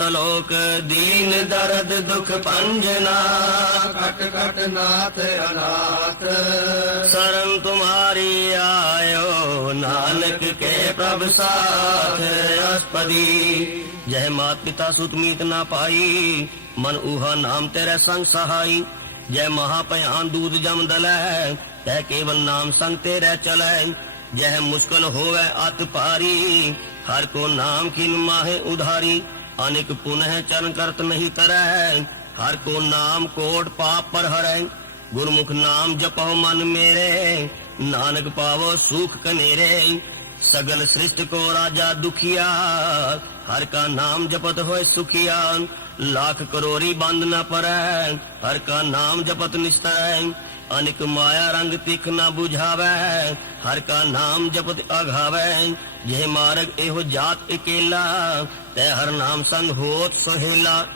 ਸਲੋਕ ਦੀਨ ਦਰਦ ਦੁਖ ਪੰਜਨਾ ਕਟ ਕਟ ਨਾਥ ਅਨਾਥ। ਸ਼ਰਨ ਤੁਮਾਰੀ ਆਇਓ ਨਾਨਕ ਕੇ ਪ੍ਰਭ ਸਾਥ। ਅਸਪਦੀ ਜਹ ਮਾਤ ਪਿਤਾ ਸੁਤ ਮੀਤ ਨਾ ਪਾਈ। ਮਨ ਉਹਾ ਨਾਮ ਤੇਰੇ ਸੰਗ ਸਹਾਈ। ਜੈ ਮਹਾ ਭਿਆਨ ਦੂਤ ਜਮ ਦਲੈ ਤੈ ਕੇਵਲ ਨਾਮ ਸੰਗ ਤੇਰੇ ਚਲੈ। ਜਹ ਮੁਸ਼ਕਲ ਹੋਵੇ ਅਤ ਪਾਰੀ ਹਰ ਕੋ ਨਾਮ ਕਿਨ ਮਾਹੇ ਉਧਾਰੀ। ਅਨੇਕ ਪੁਨਹ ਚਰਨ ਕਰਤ ਨਹੀਂ ਕਰੈ ਹਰ ਕੋ ਨਾਮ ਕੋਟ ਪਾਪ ਪਰ ਹਰੈ। ਗੁਰਮੁਖ ਨਾਮ ਜਪੋ ਮਨ ਮੇਰੇ। ਨਾਨਕ ਪਾਵੋ ਸੁਖ ਕਨੇਰੇ। ਸਗਲ ਸ੍ਰਿਸ਼ਟ ਕੋ ਰਾਜਾ ਦੁਖੀਆ। ਹਰ ਕਾ ਨਾਮ ਜਪਤ ਹੋਏ ਸੁਖੀਆ। ਲੱਖ ਕਰੋੜੀ ਬੰਦ ਨ ਪਰੈ। ਹਰ ਕਾ ਨਾਮ ਜਪਤ ਨਿਸਤਰੈ ਅਨਿਕ ਮਾਇਆ ਰੰਗ ਤਿਖ ਨਾ 부ਝਾਵੈ ਹਰ ਕਾ ਨਾਮ ਜਪਤ ਅਘਾਵੈ ਜੇ ਮਾਰਗ ਇਹੋ ਜਾਤ ਇਕੇਲਾ, ਤੈ ਹਰ ਨਾਮ ਸੰਗ ਹੋਤ ਸੁਹੇਲਾ।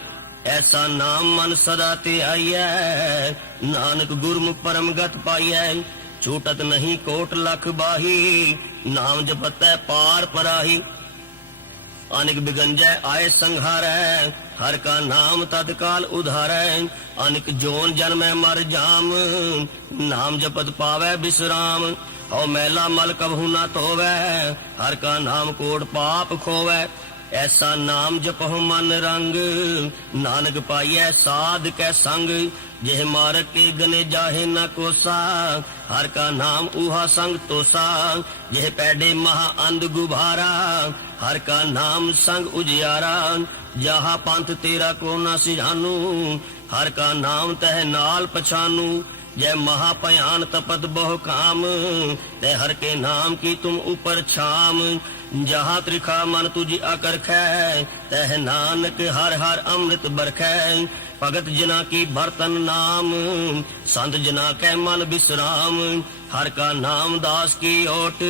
ਐਸਾ ਨਾਮ ਮਨ ਸਦਾ ਤੇ ਆਈਐ, ਨਾਨਕ ਗੁਰਮੁਖ ਪਰਮ ਗਤ ਪਾਈਐ। ਛੂਟਤ ਨਹੀਂ ਕੋਟ ਲਖ ਬਾਹੀ, ਨਾਮ ਜਪਤੈ ਪਾਰ ਪਰਾਹੀ। ਅਨੇਕ ਬਿਗੰਜੈ ਆਏ ਸੰਘਾਰੈ, ਹਰ ਕਾ ਨਾਮ ਤਤਕਾਲ ਉਧਾਰੈ। ਅਨੇਕ ਜੋਨ ਜਨਮੈ ਮਰ ਜਾਮ, ਨਾਮ ਜਪਤ ਪਾਵੈ ਬਿਸਰਾਮ। ਹਉ ਮੈਲਾ ਮਲ ਕਬਹੂ ਨਾ ਧੋਵੈ, ਹਰ ਕਾ ਨਾਮ ਕੋਟ ਪਾਪ ਖੋਵੈ। ਐਸਾ ਨਾਮ ਜਪਹੁ ਮਨ ਰੰਗ, ਨਾਨਕ ਪਾਈਐ ਸਾਧ ਕੈ ਸੰਗ। ਜਿਹ ਮਾਰਗ ਕੇ ਗਨੇ ਜਾਹੇ ਨ ਕੋਸਾ, ਹਰ ਕਾ ਨਾਮ ਉਹਾ ਸੰਗ ਤੋਸਾ। ਜਿਹ ਪੈਡੇ ਮਹਾ ਅੰਧ ਗੁਬਾਰਾ, ਹਰ ਕਾ ਨਾਮ ਸੰਗ ਉਜਿਆਰਾ। ਜਹਾ ਪੰਥ ਤੇਰਾ ਕੋ ਨ ਸਿਜਾਨੂ ਹਰ ਕਾ ਨਾਮ ਤਹਿ ਨਾਲ ਪਛਾਨੂ ਜੈ ਮਹਾ ਭਿਆਨ ਤਪਤ ਬਹੁ ਕਾਮ, ਤੈ ਹਰ ਕੇ ਨਾਮ ਕੀ ਤੁਮ ਉਪਰ ਛਾਮ। ਜਹਾਂ ਤ੍ਰਿਖਾ ਮਨ ਤੁਜੀ ਆਕਰਖੈ ਤਹਿ ਨਾਨਕ ਹਰ ਹਰ ਅੰਮ੍ਰਿਤ ਬਰਖੈ। ਭਗਤ ਜਨਾ ਕੀ ਬਰਤਨ ਨਾਮ, ਸੰਤ ਜਨਾ ਕੈ ਮਨ ਬਿਸਰਾਮ। ਹਰ ਕਾ ਨਾਮ ਦਾਸ ਕੀ ਓਟ,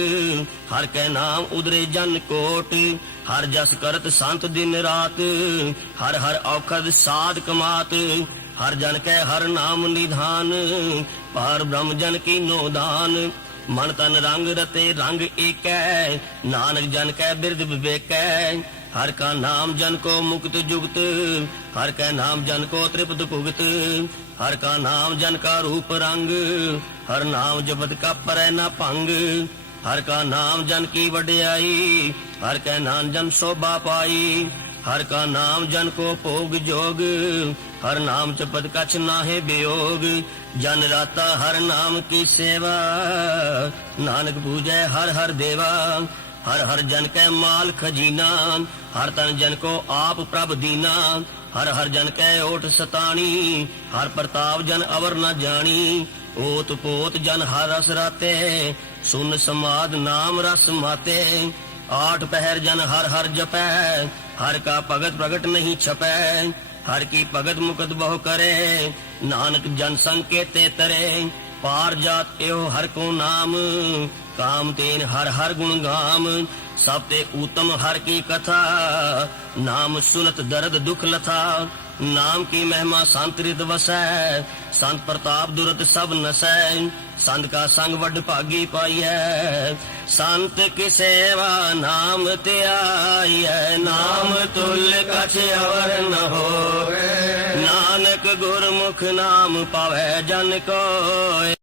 ਹਰ ਕੈ ਨਾਮ ਉਦਰੇ ਜਨ ਕੋਟ। ਹਰ ਜਸ ਕਰਤ ਸੰਤ ਦਿਨ ਰਾਤ, ਹਰ ਹਰ ਔਖਦ ਸਾਧ ਕਮਾਤ। ਹਰ ਜਨ ਕੈ ਹਰ ਨਾਮ ਨਿਧਾਨ ਪਰ ਬ੍ਰਹਮ ਜਨ ਕੀ ਨੋਦਾਨ ਮਨ ਤਨ ਰੰਗ ਰਤੇ ਰੰਗ ਏਕੈ। ਨਾਨਕ ਜਨ ਕੈ ਬਿਰਧ ਵਿਵੇਕੈ। ਹਰ ਕਾ ਨਾਮ ਜਨ ਕੋ ਮੁਕਤ ਜੁਗਤ। ਹਰ ਕੈ ਨਾਮ ਜਨ ਕੋ ਤ੍ਰਿਪਤ ਭੁਗਤ। ਹਰ ਕਾ ਨਾਮ ਜਨ ਕਾ ਰੂਪ ਰੰਗ। ਹਰ ਨਾਮ ਜਪਤ ਕਾ ਪਰੈ ਨਾ ਭੰਗ। ਹਰ ਕਾ ਨਾਮ ਜਨ ਕੀ ਵਡਿਆਈ। ਹਰ ਕੈ ਨਾਮ ਜਨ ਸੋਭਾ ਪਾਈ। ਹਰ ਕਾ ਨਾਮ ਜਨ ਕੋ ਭੋਗ ਜੋਗ। ਹਰ ਨਾਮ ਜਪਤ ਕਛ ਨਾਹੇ ਬਿਯੋਗ ਜਨ ਰਾਤਾ ਹਰ ਨਾਮ ਕੀ ਸੇਵਾ। ਨਾਨਕ ਪੂਜੈ ਹਰ ਹਰ ਦੇਵਾ, ਹਰ ਹਰ ਜਨ ਕੈ ਮਾਲ ਖਜੀਨਾ। ਹਰ ਤਨ ਜਨ ਕੋ ਆਪ ਪ੍ਰਭ ਦੀਨਾ, ਹਰ ਹਰ ਜਨ ਕੈ ਓਟ ਸਤਾਣੀ। ਹਰ ਪ੍ਰਤਾਪ ਜਨ ਅਵਰ ਨ ਜਾਣੀ, ਓਤ ਪੋਤ ਜਨ ਹਰ ਰਸ ਰਾਤੇ। ਸੁਨ ਸਮਾਦ ਨਾਮ ਰਸ ਮਾਤੇ, ਆਠ ਪਹਿਰ ਜਨ ਹਰ ਹਰ ਜਪੈ। ਹਰ ਕਾ ਭਗਤ ਪ੍ਰਗਟ ਨਹੀਂ ਛਪੈ। ਹਰ ਕੀ ਭਗਤ ਮੁਕਤ ਬਹੁ ਕਰੇ, ਨਾਨਕ ਜਨ ਸੰਕੇਤੇ ਤਰੇ। ਪਾਰ ਜਾਤ ਇਹੋ ਹਰ ਕੋ ਨਾਮ, ਕਾਮ ਤੇਨ ਹਰ ਹਰ ਗੁਣ ਗਾਮ। ਸਭ ਤੇ ਊਤਮ ਹਰ ਕੀ ਕਥਾ। ਨਾਮ ਸੁਨਤ ਦਰਦ ਦੁਖ ਲਥਾ। ਨਾਮ ਕੀ ਮਹਿਮਾ ਸੰਤਰਿਤ ਵਸੈ। ਸੰਤ ਪ੍ਰਤਾਪ ਦੁਰਤ ਸਭ ਨਸੈ। ਸੰਤ ਕਾ ਸੰਗ ਵੱਡ ਭਾਗੀ ਪਾਈਐ। ਸੰਤ ਕੀ ਸੇਵਾ ਨਾਮ ਧਿਆਈਐ ਨਾਮ ਤੁਲ ਕਛ ਅਵਰ ਨ ਹੋਵੇ। ਨਾਨਕ ਗੁਰਮੁਖ ਨਾਮ ਪਾਵੈ ਜਨ ਕੋਏ।